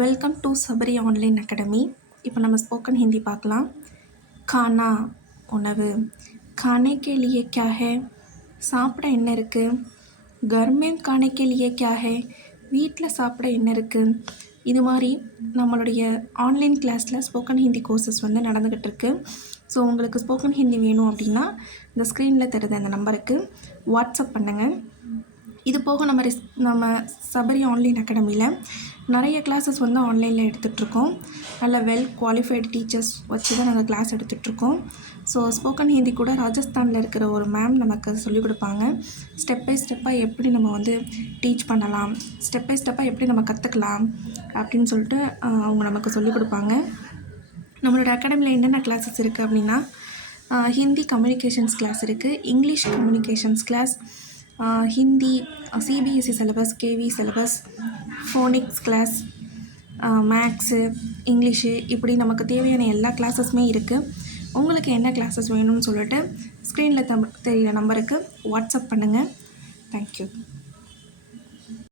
Welcome to Sabari online academy. இப்போ நம்ம spoken Hindi பார்க்கலாம். கானா உணவு, खाने के लिए क्या है, சாப்பிட என்ன இருக்குது, घर में खाने के लिए क्या है, வீட்டில் சாப்பிட என்ன இருக்குது. இது மாதிரி நம்மளுடைய ஆன்லைன் கிளாஸில் ஸ்போக்கன் ஹிந்தி கோர்சஸ் வந்து நடந்துக்கிட்டு இருக்கு. ஸோ உங்களுக்கு ஸ்போக்கன் ஹிந்தி வேணும் அப்படின்னா இந்த ஸ்க்ரீனில் தெரியுது அந்த நம்பருக்கு வாட்ஸ்அப் பண்ணுங்கள். இது போக நம்ம சபரி ஆன்லைன் அகாடமியில் நிறைய கிளாஸஸ் வந்து ஆன்லைனில் எடுத்துகிட்ருக்கோம். நல்ல வெல் குவாலிஃபைடு டீச்சர்ஸ் வச்சு தான் நாங்கள் கிளாஸ் எடுத்துகிட்ருக்கோம். ஸோ ஸ்போக்கன் ஹிந்தி கூட ராஜஸ்தானில் இருக்கிற ஒரு மேம் நமக்கு சொல்லிக் கொடுப்பாங்க. ஸ்டெப் பை ஸ்டெப்பாக எப்படி நம்ம வந்து டீச் பண்ணலாம், ஸ்டெப் பை ஸ்டெப்பாக எப்படி நம்ம கற்றுக்கலாம் அப்படின்னு சொல்லிட்டு அவங்க நமக்கு சொல்லிக் கொடுப்பாங்க. நம்மளோட அகாடமியில் என்னென்ன கிளாஸஸ் இருக்குது அப்படின்னா ஹிந்தி கம்யூனிகேஷன்ஸ் கிளாஸ் இருக்குது, English communications class, Hindi CBSE syllabus, KV syllabus, phonics class, maths, English, இப்படி நமக்கு தேவையான எல்லா கிளாஸஸுமே இருக்குது. உங்களுக்கு என்ன கிளாஸஸ் வேணும்னு சொல்லிட்டு ஸ்க்ரீனில் தெரிகிற நம்பருக்கு வாட்ஸ்அப் பண்ணுங்கள். தேங்க்யூ.